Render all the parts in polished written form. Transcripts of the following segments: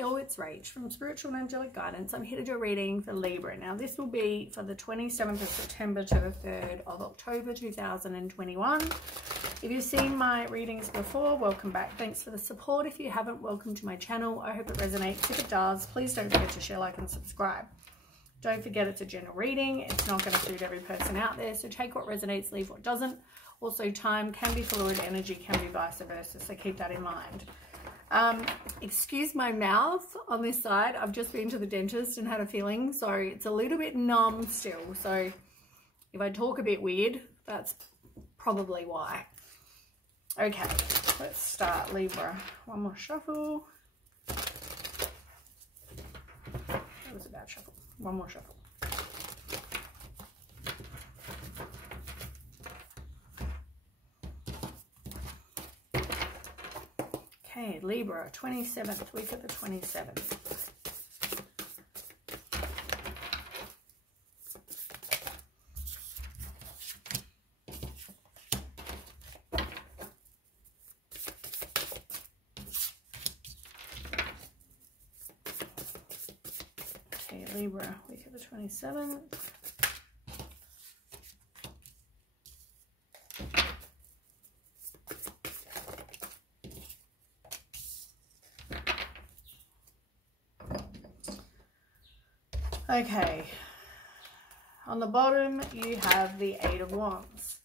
Hi all, it's Rach from Spiritual and Angelic Guidance. I'm here to do a reading for Libra. Now this will be for the 27th of September to the 3rd of October 2021. If you've seen my readings before, welcome back. Thanks for the support. If you haven't, welcome to my channel. I hope it resonates. If it does, please don't forget to share, like and subscribe. Don't forget it's a general reading. It's not going to suit every person out there, so take what resonates, leave what doesn't. Also, time can be fluid, energy can be vice versa, so keep that in mind. Excuse my mouth on this side. I've just been to the dentist and had a feeling, so it's a little bit numb still. So if I talk a bit weird, that's probably why. Okay, let's start Libra. One more shuffle. That was a bad shuffle. One more shuffle. Okay, Libra, 27th, week of the 27th. Okay, Libra, week of the 27th. Okay, on the bottom you have the Eight of Wands.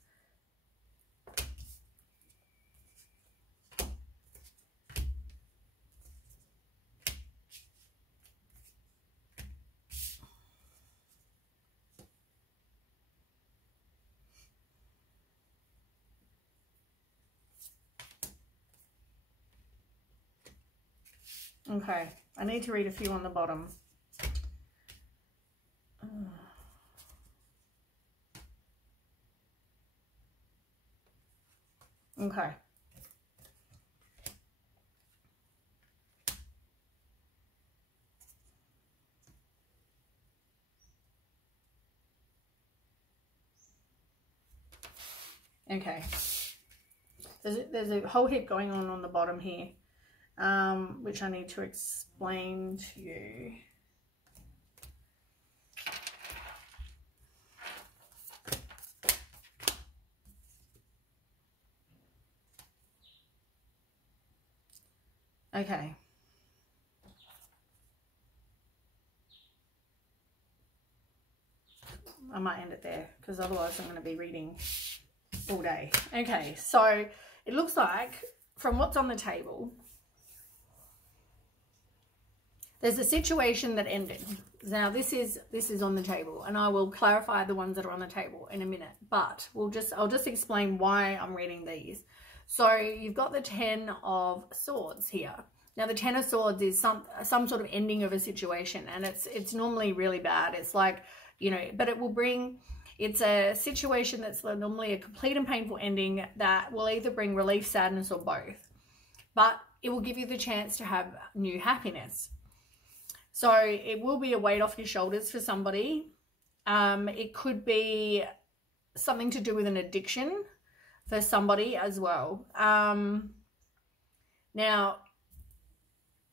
Okay, I need to read a few on the bottom. Okay. Okay. There's a whole heap going on the bottom here, which I need to explain to you. Okay. I might end it there because otherwise I'm going to be reading all day. Okay, so it looks like from what's on the table, there's a situation that ended. Now this is on the table, and I will clarify the ones that are on the table in a minute, but I'll just explain why I'm reading these. So you've got the Ten of Swords here. Now the Ten of Swords is some sort of ending of a situation, and it's normally really bad. It's like, you know, but it will bring, it's a situation that's normally a complete and painful ending that will either bring relief, sadness, or both. But it will give you the chance to have new happiness. So it will be a weight off your shoulders for somebody. It could be something to do with an addiction for somebody as well. Now,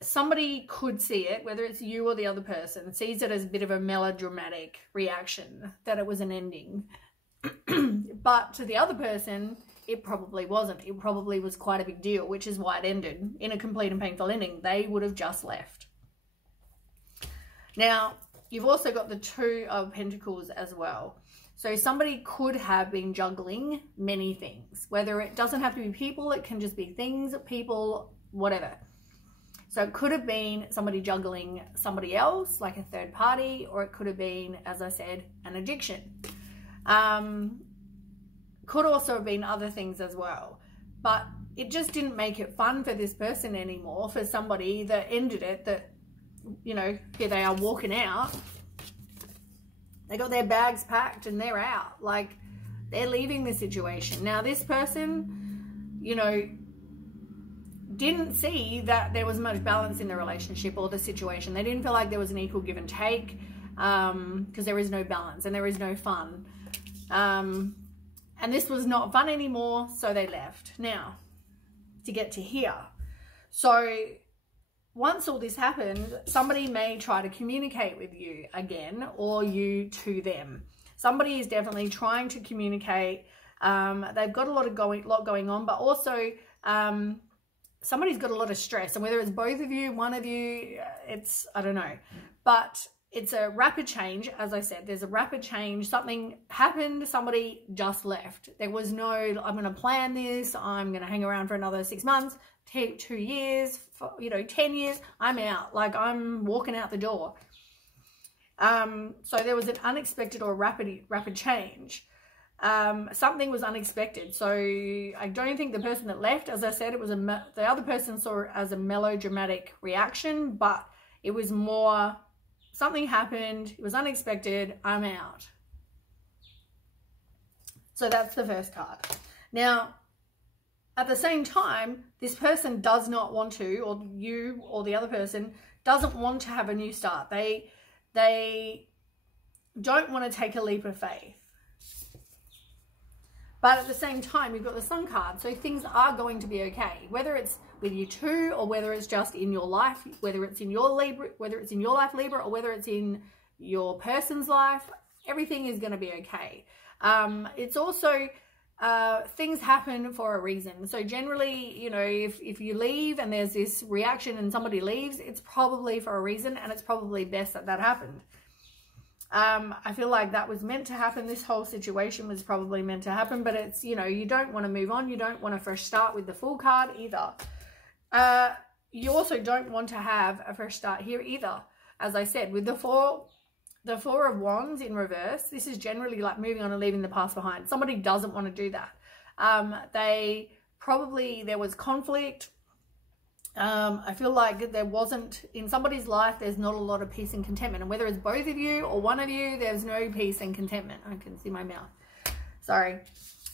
somebody could see it, whether it's you or the other person, sees it as a bit of a melodramatic reaction, that it was an ending. But to the other person, it probably wasn't. It probably was quite a big deal, which is why it ended in a complete and painful ending. They would have just left. Now, you've also got the Two of Pentacles as well. So somebody could have been juggling many things, whether it doesn't have to be people, it can just be things, people, whatever. So it could have been somebody juggling somebody else, like a third party, or it could have been, as I said, an addiction. Could also have been other things as well. But it just didn't make it fun for this person anymore, for somebody that ended it, that, you know, here they are walking out. They got their bags packed and they're out. Like, they're leaving the situation. Now, this person, you know, didn't see that there was much balance in the relationship or the situation. They didn't feel like there was an equal give and take, because there is no balance and there is no fun. And this was not fun anymore, so they left. Now, to get to here. So once all this happened, somebody may try to communicate with you again, or you to them. Somebody is definitely trying to communicate. They've got a lot going on, but also somebody's got a lot of stress. And whether it's both of you, one of you, it's, I don't know. But it's a rapid change. As I said, there's a rapid change. Something happened. Somebody just left. There was no, I'm going to plan this. I'm going to hang around for another 6 months, 2 years, 10 years. I'm out. Like, I'm walking out the door. So there was an unexpected or rapid change. Something was unexpected. So I don't think the person that left, as I said, it was the other person saw it as a melodramatic reaction, but it was more, something happened, it was unexpected, I'm out. So that's the first card. Now, at the same time, this person does not want to, or you or the other person doesn't want to have a new start. They don't want to take a leap of faith. But at the same time, you've got the Sun card, so things are going to be okay. Whether it's with you two, or whether it's just in your life, whether it's in your Libra, whether it's in your life, Libra, or whether it's in your person's life, everything is going to be okay. It's also things happen for a reason. So generally, you know, if you leave and there's this reaction and somebody leaves, it's probably for a reason, and it's probably best that that happened. I feel like that was meant to happen. This whole situation was probably meant to happen, but it's, you know, you don't want to move on. You don't want to fresh start with the Fool card either. You also don't want to have a fresh start here either. As I said, with the Four of Wands in reverse, this is generally like moving on and leaving the past behind. Somebody doesn't want to do that. There was conflict. I feel like there wasn't, in somebody's life, there's not a lot of peace and contentment. And whether it's both of you or one of you, there's no peace and contentment. I can see my mouth. Sorry.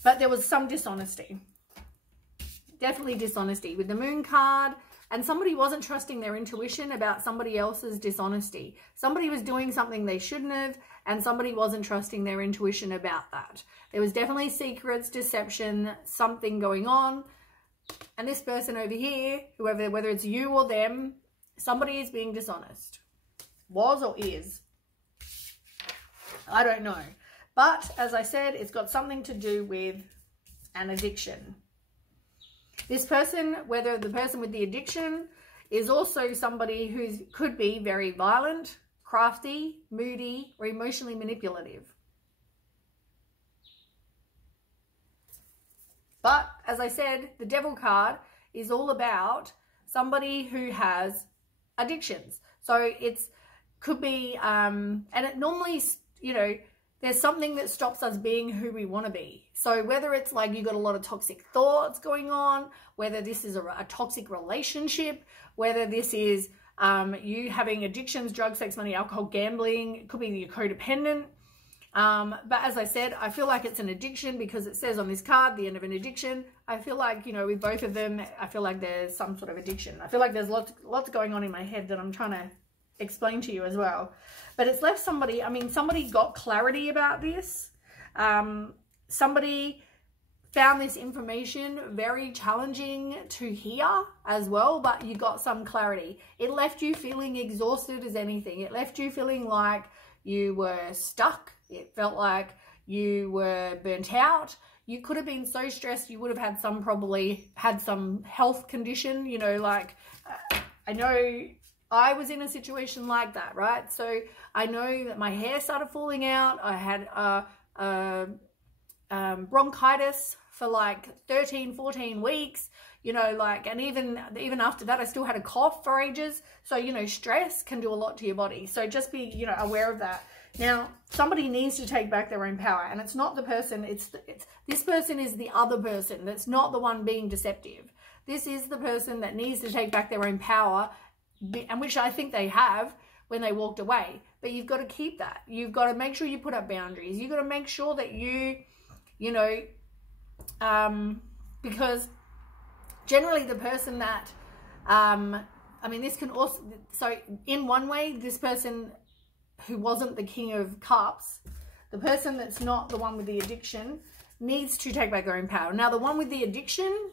But there was some dishonesty. Definitely dishonesty with the Moon card. And somebody wasn't trusting their intuition about somebody else's dishonesty. Somebody was doing something they shouldn't have, and somebody wasn't trusting their intuition about that. There was definitely secrets, deception, something going on. And this person over here, whoever, whether it's you or them, somebody is being dishonest. Was or is. I don't know. But as I said, it's got something to do with an addiction. This person, whether the person with the addiction, is also somebody who could be very violent, crafty, moody, or emotionally manipulative. But as I said, the Devil card is all about somebody who has addictions. So it's could be, and it normally, you know, there's something that stops us being who we want to be. So whether it's like you got a lot of toxic thoughts going on, whether this is a toxic relationship, whether this is you having addictions, drugs, sex, money, alcohol, gambling, it could be you're codependent. But as I said, I feel like it's an addiction because it says on this card, the end of an addiction. I feel like, you know, with both of them, I feel like there's some sort of addiction. I feel like there's lots going on in my head that I'm trying to explain to you as well. But it's left somebody, I mean, somebody got clarity about this. Somebody found this information very challenging to hear as well, but you got some clarity. It left you feeling exhausted as anything. It left you feeling like you were stuck. It felt like you were burnt out. You could have been so stressed, you would have had probably had some health condition, you know, like I know I was in a situation like that, right? So I know that my hair started falling out. I had bronchitis for like 13, 14 weeks, you know, like, and even after that, I still had a cough for ages. So, you know, stress can do a lot to your body. So just be, you know, aware of that. Now, somebody needs to take back their own power, and it's not the person, this person is the other person. That's not the one being deceptive. This is the person that needs to take back their own power, and which I think they have when they walked away. But you've got to keep that. You've got to make sure you put up boundaries. You've got to make sure that you know, because generally the person that, I mean, this can also, so in one way, this person who wasn't the King of Cups, the person that's not the one with the addiction, needs to take back their own power. Now, the one with the addiction,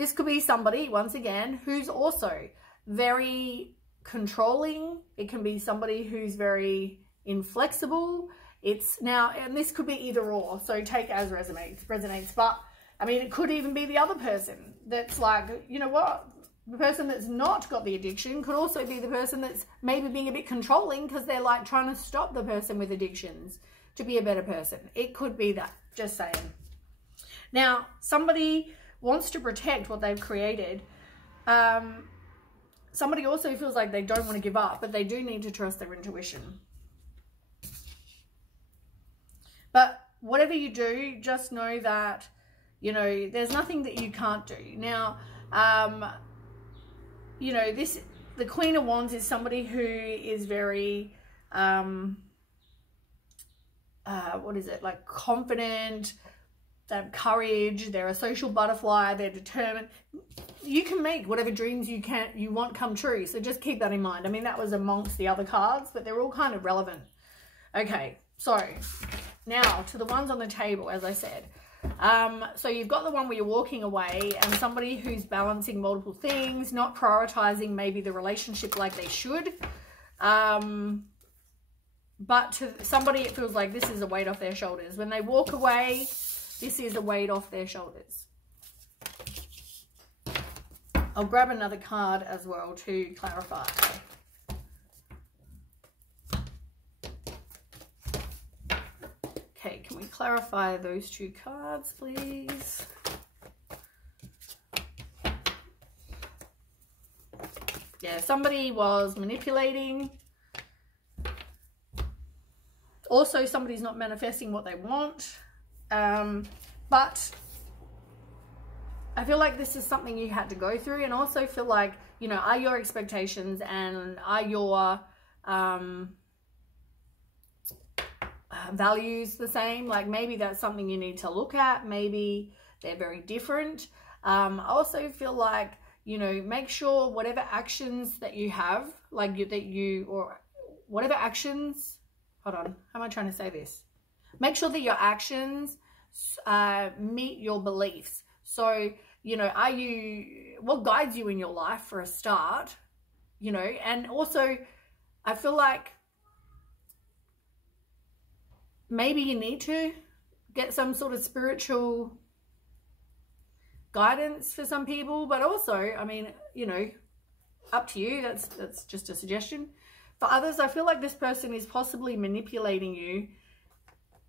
this could be somebody, once again, who's also very controlling. It can be somebody who's very inflexible. It's now, and this could be either or, so take as resonates. But I mean, it could even be the other person that's like, you know what, the person that's not got the addiction could also be the person that's maybe being a bit controlling because they're like trying to stop the person with addictions to be a better person. It could be that, just saying. Now, somebody wants to protect what they've created. Somebody also feels like they don't want to give up, but they do need to trust their intuition. But whatever you do, just know that, you know, there's nothing that you can't do. Now, you know, the Queen of Wands is somebody who is very, what is it, like confident, they have courage, they're a social butterfly, they're determined. You can make whatever dreams you want come true. So just keep that in mind. I mean, that was amongst the other cards, but they're all kind of relevant. Okay, so now to the ones on the table, as I said. So you've got the one where you're walking away and somebody who's balancing multiple things, not prioritizing maybe the relationship like they should. But to somebody, it feels like this is a weight off their shoulders. When they walk away, this is a weight off their shoulders. I'll grab another card as well to clarify. Okay, can we clarify those two cards, please? Yeah, somebody was manipulating. Also, somebody's not manifesting what they want. But I feel like this is something you had to go through, and also feel like, you know, are your expectations and are your values the same? Like maybe that's something you need to look at. Maybe they're very different. I also feel like, you know, make sure whatever actions that you have, like whatever actions, hold on, how am I trying to say this? Make sure that your actions meet your beliefs. So, you know, what guides you in your life for a start, you know? And also I feel like maybe you need to get some sort of spiritual guidance for some people, but also, I mean, you know, up to you. That's just a suggestion. For others, I feel like this person is possibly manipulating you.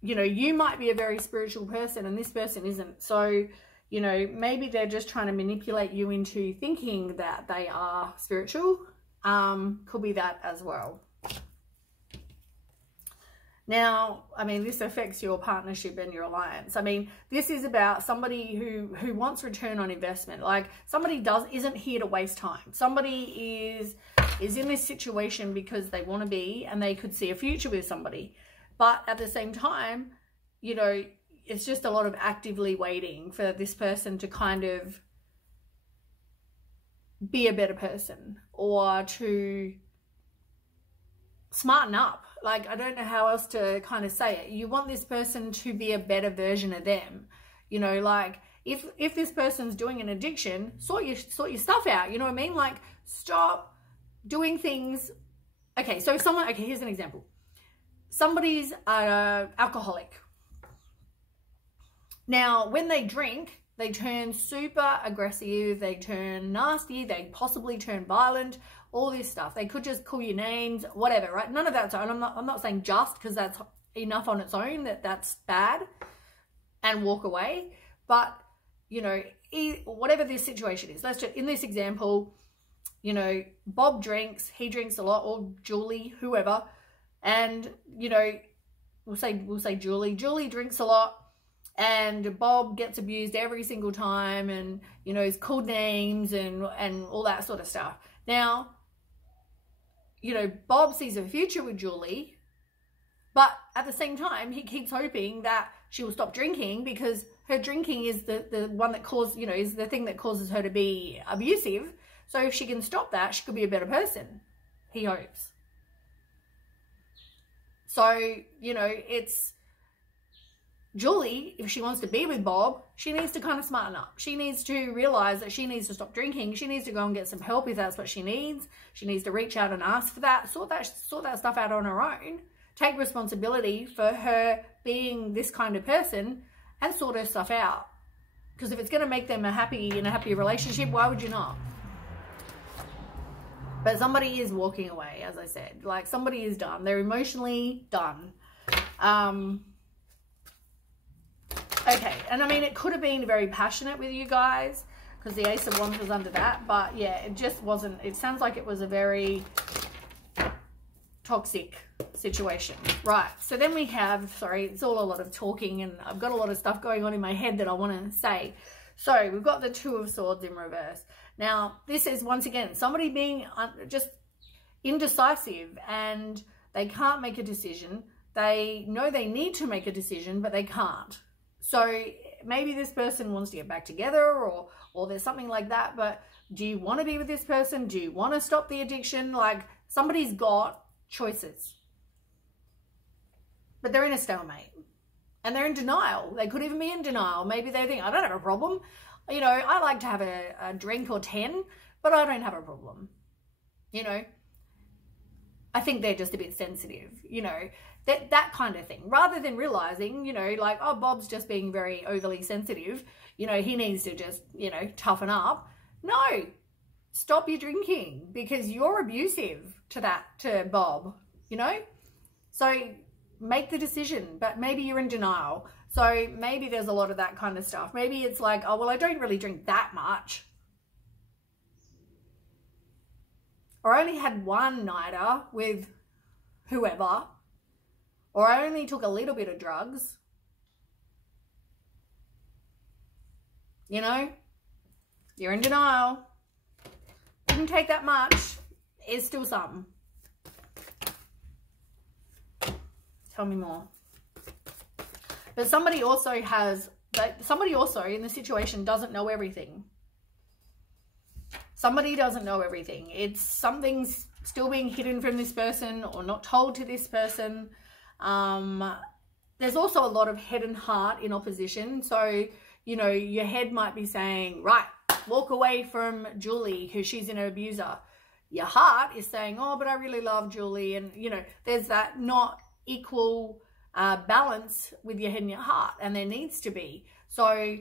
You know, you might be a very spiritual person and this person isn't. So, you know, maybe they're just trying to manipulate you into thinking that they are spiritual. Could be that as well. Now, I mean, this affects your partnership and your alliance. I mean, this is about somebody who wants return on investment. Like somebody isn't here to waste time. Somebody is in this situation because they want to be, and they could see a future with somebody. But at the same time, you know, it's just a lot of actively waiting for this person to kind of be a better person or to smarten up. Like, I don't know how else to kind of say it. You want this person to be a better version of them. You know, like if this person's doing an addiction, sort your stuff out. You know what I mean? Like, stop doing things. Okay, so okay, here's an example. Somebody's alcoholic. Now, when they drink, they turn super aggressive, they turn nasty, they possibly turn violent, all this stuff. They could just call you names, whatever, right? None of that's own. I'm not saying just, because that's enough on its own that's bad, and walk away. But, you know, whatever this situation is, let's just, in this example, you know, Bob drinks, he drinks a lot, or Julie, whoever, and, you know, we'll say Julie drinks a lot, and Bob gets abused every single time, and, you know, he's called names and all that sort of stuff. Now, you know, Bob sees a future with Julie, but at the same time, he keeps hoping that she will stop drinking, because her drinking is the one that causes, you know, is the thing that causes her to be abusive. So if she can stop that, she could be a better person, he hopes. So, you know, Julie, if she wants to be with Bob, she needs to kind of smarten up. She needs to realize that she needs to stop drinking. She needs to go and get some help if that's what she needs. She needs to reach out and ask for that, sort that stuff out on her own. Take responsibility for her being this kind of person and sort her stuff out. Because if it's going to make them in a happy relationship, why would you not? But somebody is walking away, as I said. Like, somebody is done. They're emotionally done. Okay, and I mean, it could have been very passionate with you guys because the Ace of Wands was under that. But yeah, it just wasn't. It sounds like it was a very toxic situation. Right, so then we have, sorry, it's all a lot of talking and I've got a lot of stuff going on in my head that I want to say. So we've got the Two of Swords in reverse. Now, this is, once again, somebody being just indecisive and they can't make a decision. They know they need to make a decision, but they can't. So maybe this person wants to get back together or there's something like that, but do you want to be with this person? Do you want to stop the addiction? Like, somebody's got choices, but they're in a stalemate and they're in denial. They could even be in denial. Maybe they think, I don't have a problem. You know, I like to have a drink or 10, but I don't have a problem. You know, I think they're just a bit sensitive, you know, that kind of thing, rather than realizing, you know, like, oh, Bob's just being very overly sensitive. You know, he needs to just, you know, toughen up. No, stop your drinking because you're abusive to Bob, you know? So make the decision, but maybe you're in denial. So maybe there's a lot of that kind of stuff. Maybe it's like, oh, well, I don't really drink that much. Or I only had one nighter with whoever. Or I only took a little bit of drugs. You know? You're in denial. Didn't take that much. It's still something. Tell me more. But somebody also in the situation doesn't know everything. Somebody doesn't know everything. It's something's still being hidden from this person or not told to this person. There's also a lot of head and heart in opposition. So, you know, your head might be saying, right, walk away from Julie because she's an abuser. Your heart is saying, oh, but I really love Julie. And, you know, there's that not equal balance with your head and your heart, and there needs to be. So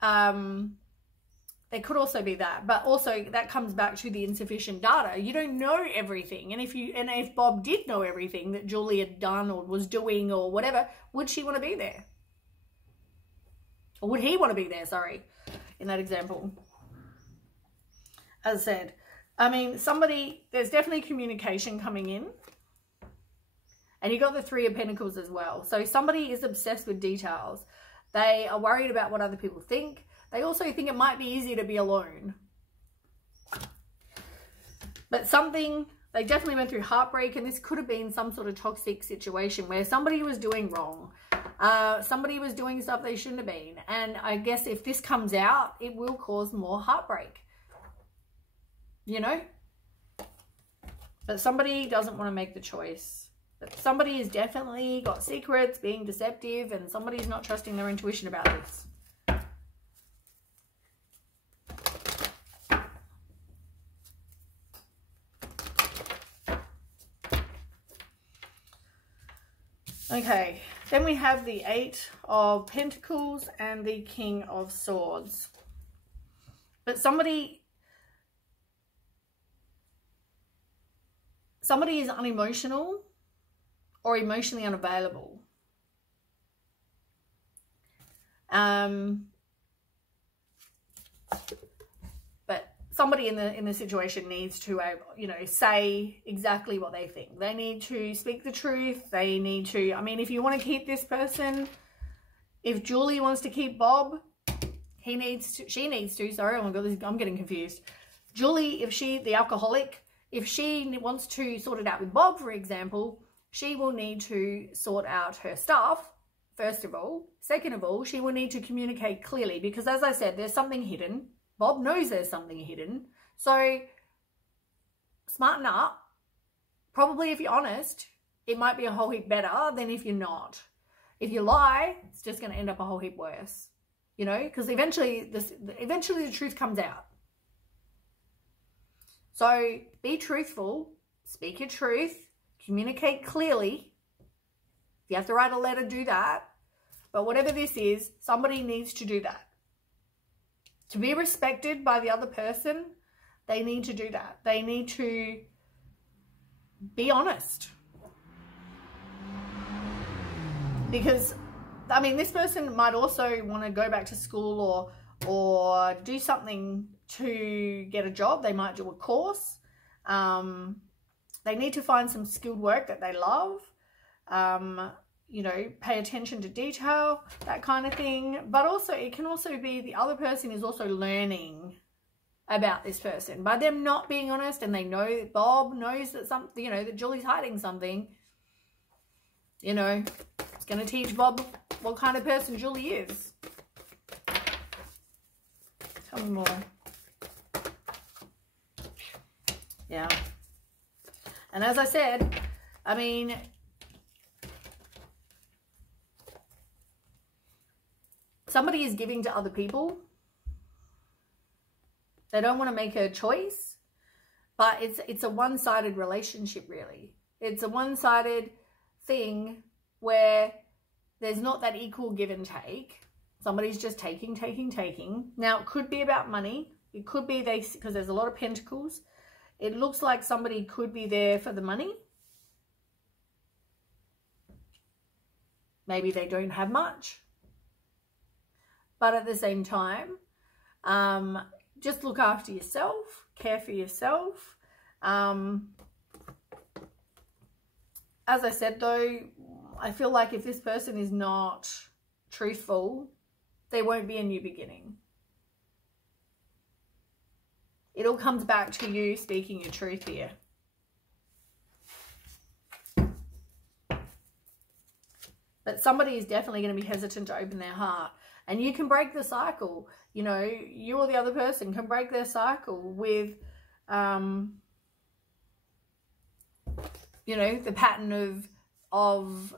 there could also be that, but also that comes back to the insufficient data. You don't know everything, and if Bob did know everything that Julie had done or was doing or whatever, would she want to be there? Or would he want to be there, sorry, in that example? As I said, I mean, there's definitely communication coming in. And you got the Three of Pentacles as well. So somebody is obsessed with details. They are worried about what other people think. They also think it might be easier to be alone. But they definitely went through heartbreak, and this could have been some sort of toxic situation where somebody was doing wrong. Somebody was doing stuff they shouldn't have been. And I guess if this comes out, it will cause more heartbreak. You know? But somebody doesn't want to make the choice. But somebody has definitely got secrets, being deceptive, and somebody's not trusting their intuition about this. Okay, then we have the Eight of Pentacles and the King of Swords. But somebody is unemotional or emotionally unavailable. But somebody in the situation needs to, you know, say exactly what they think. They need to speak the truth. They need to, I mean, if you want to keep this person, if Julie wants to keep Bob, she needs to, sorry, oh my God, I'm getting confused. Julie, the alcoholic, if she wants to sort it out with Bob, for example, she will need to sort out her stuff, first of all. Second of all, she will need to communicate clearly because, as I said, there's something hidden. Bob knows there's something hidden. So smarten up. Probably, if you're honest, it might be a whole heap better than if you're not. If you lie, it's just going to end up a whole heap worse, you know, because eventually the truth comes out. So be truthful, speak your truth, communicate clearly. If you have to write a letter, do that. But whatever this is, somebody needs to do that. To be respected by the other person, they need to do that. They need to be honest. Because, I mean, this person might also want to go back to school or do something to get a job. They might do a course. They need to find some skilled work that they love. You know, pay attention to detail, that kind of thing. But also, it can also be the other person is also learning about this person. By them not being honest, and they know that Bob knows that something, you know, that Julie's hiding something, you know, it's going to teach Bob what kind of person Julie is. Tell me more. Yeah. And as I said, I mean, somebody is giving to other people. They don't want to make a choice, but it's a one-sided relationship, really. It's a one-sided thing where there's not that equal give and take. Somebody's just taking. Now, it could be about money. It could be because there's a lot of pentacles. It looks like somebody could be there for the money. Maybe they don't have much. But at the same time, just look after yourself, care for yourself. As I said, though, I feel like if this person is not truthful, there won't be a new beginning. It all comes back to you speaking your truth here. But somebody is definitely going to be hesitant to open their heart. And you can break the cycle. You know, you or the other person can break their cycle with, you know, the pattern of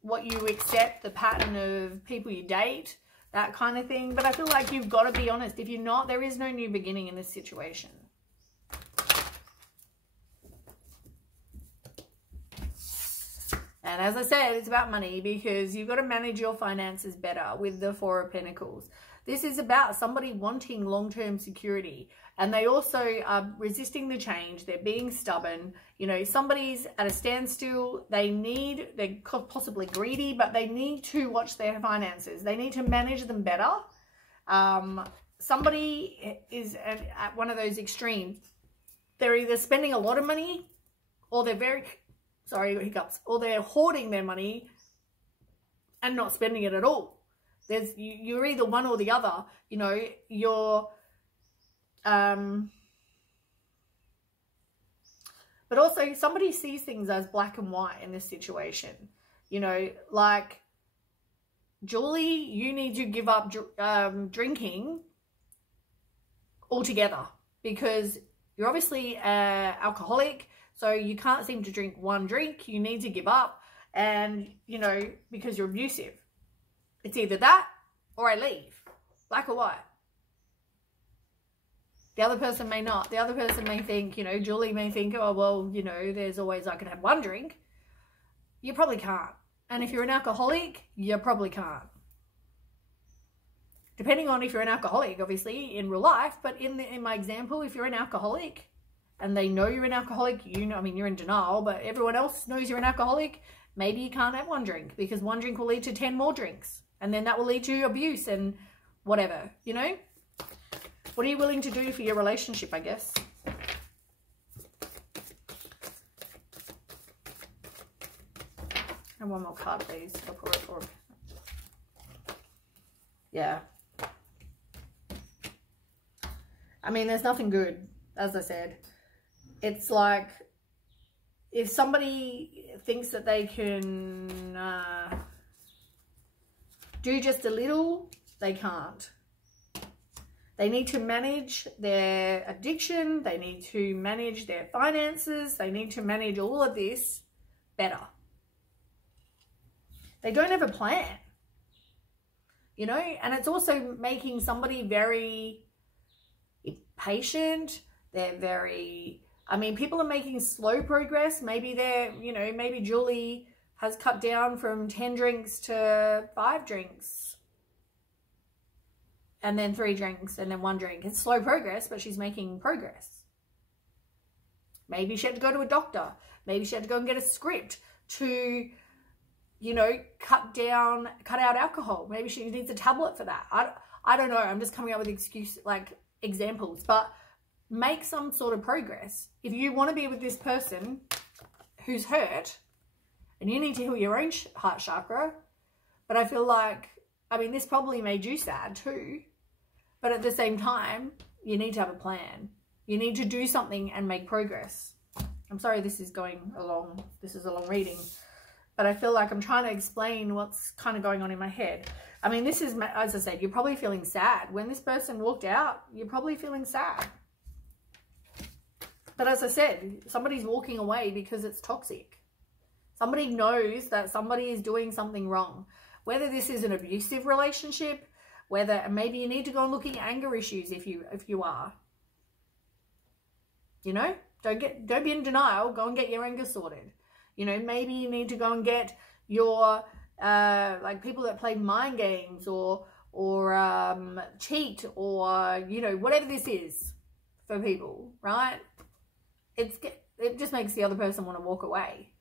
what you accept, the pattern of people you date, that kind of thing. But I feel like you've got to be honest. If you're not, there is no new beginning in this situation. And as I said, it's about money, because you've got to manage your finances better with the Four of Pentacles. This is about somebody wanting long-term security, and they also are resisting the change. They're being stubborn. You know, somebody's at a standstill. They're possibly greedy, but they need to watch their finances. They need to manage them better. Somebody is at one of those extremes. They're either spending a lot of money, or they're or they're hoarding their money and not spending it at all. You're either one or the other. You know, you're but also somebody sees things as black and white in this situation. You know, like, Julie, you need to give up drinking altogether, because you're obviously an alcoholic. So you can't seem to drink one drink. You need to give up. And, you know, because you're abusive. It's either that or I leave. Black or white. The other person may not. The other person may think, you know, Julie may think, oh, well, you know, there's always, I could have one drink. You probably can't. And if you're an alcoholic, you probably can't. Depending on if you're an alcoholic, obviously, in real life. But in my example, if you're an alcoholic, and they know you're an alcoholic, you know, I mean, you're in denial, but everyone else knows you're an alcoholic, maybe you can't have one drink, because one drink will lead to 10 more drinks. And then that will lead to abuse and whatever, you know? What are you willing to do for your relationship, I guess? And one more card, please. Yeah. I mean, there's nothing good, as I said. It's like, if somebody thinks that they can do just a little, they can't. They need to manage their addiction. They need to manage their finances. They need to manage all of this better. they don't have a plan, you know, and it's also making somebody very impatient. They're very, I mean, people are making slow progress. Maybe they're, you know, maybe Julie has cut down from 10 drinks to 5 drinks. And then 3 drinks and then 1 drink. It's slow progress, but she's making progress. Maybe she had to go to a doctor. Maybe she had to go and get a script to, you know, cut out alcohol. Maybe she needs a tablet for that. I don't know. I'm just coming up with examples. But make some sort of progress. If you want to be with this person who's hurt, and you need to heal your own heart chakra, but I feel like, I mean, this probably made you sad too. But at the same time, you need to have a plan. You need to do something and make progress. I'm sorry this is going along. This is a long reading. But I feel like I'm trying to explain what's kind of going on in my head. I mean, this is, as I said, you're probably feeling sad. When this person walked out, you're probably feeling sad. But as I said, somebody's walking away because it's toxic. Somebody knows that somebody is doing something wrong. Whether this is an abusive relationship, whether maybe you need to go and look at your anger issues if you are. You know, don't be in denial. Go and get your anger sorted. You know, maybe you need to go and get your like people that play mind games or cheat or, you know, whatever this is for people, right? It just makes the other person want to walk away.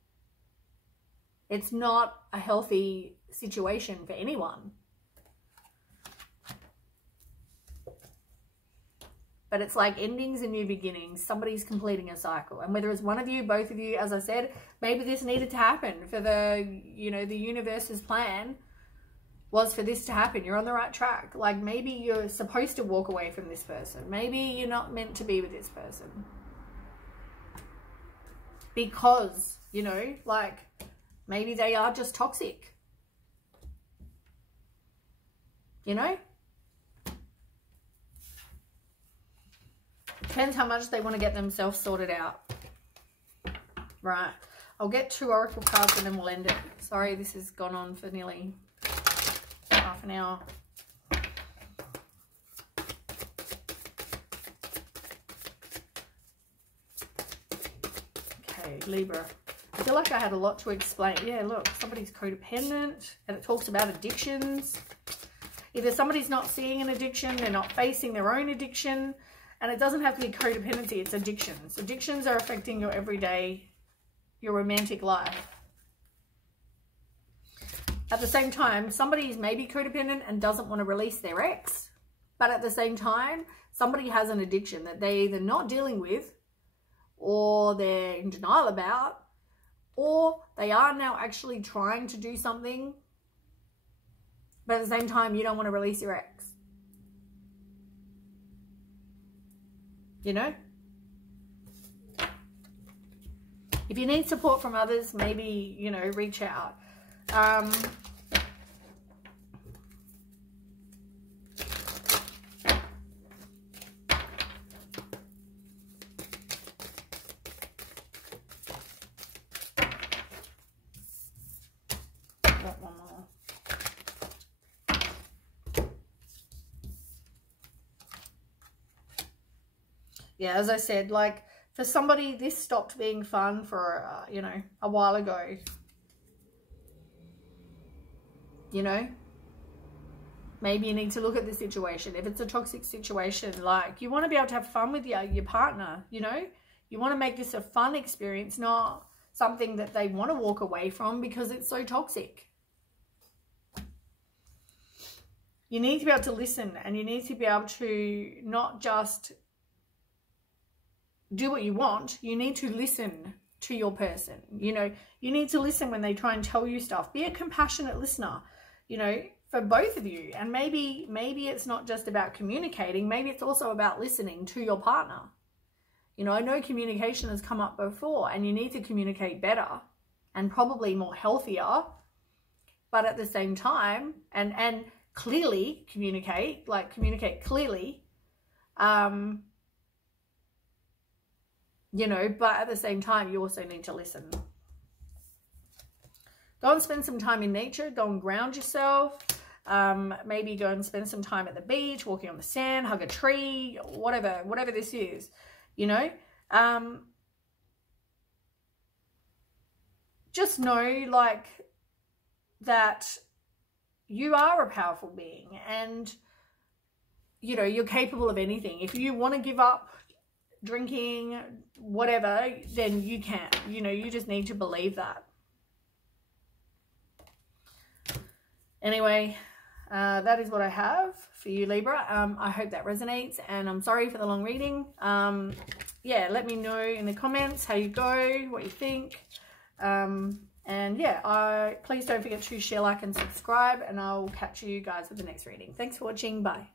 It's not a healthy situation for anyone. But it's like endings and new beginnings. Somebody's completing a cycle. And whether it's one of you, both of you, as I said, maybe this needed to happen for the, you know, the universe's plan was for this to happen. You're on the right track. Like maybe you're supposed to walk away from this person. Maybe you're not meant to be with this person. Because, you know, like maybe they are just toxic. You know? Depends how much they want to get themselves sorted out. Right. I'll get 2 oracle cards and then we'll end it. Sorry, this has gone on for nearly half an hour. Okay, Libra. I feel like I had a lot to explain. Yeah, look, somebody's codependent and it talks about addictions. Either somebody's not seeing an addiction, they're not facing their own addiction. And it doesn't have to be codependency, it's addictions. Addictions are affecting your everyday, your romantic life. At the same time, somebody is maybe codependent and doesn't want to release their ex. But at the same time, somebody has an addiction that they're either not dealing with or they're in denial about, or they are now actually trying to do something, but at the same time, you don't want to release your ex. You know? If you need support from others, maybe, you know, reach out. Got one more. Yeah, as I said, like, for somebody, this stopped being fun for, you know, a while ago. You know? Maybe you need to look at the situation. If it's a toxic situation, like, you want to be able to have fun with your partner, you know? You want to make this a fun experience, not something that they want to walk away from because it's so toxic. You need to be able to listen, and you need to be able to not just do what you want. You need to listen to your person. You know, you need to listen when they try and tell you stuff. Be a compassionate listener, you know, for both of you. And maybe it's not just about communicating. Maybe it's also about listening to your partner. You know, I know communication has come up before, and you need to communicate better and probably more healthier, but at the same time, and clearly communicate, like communicate clearly, you know, but at the same time, you also need to listen. Go and spend some time in nature. Go and ground yourself. Maybe go and spend some time at the beach, walking on the sand, hug a tree, whatever this is, you know. Just know, like, that you are a powerful being, and, you know, you're capable of anything. If you want to give up drinking, whatever, then you can. You know, you just need to believe that. Anyway, that is what I have for you, Libra. I hope that resonates, and I'm sorry for the long reading. Yeah, let me know in the comments how you go, what you think. And yeah, please don't forget to share, like, and subscribe, and I'll catch you guys with the next reading. Thanks for watching. Bye.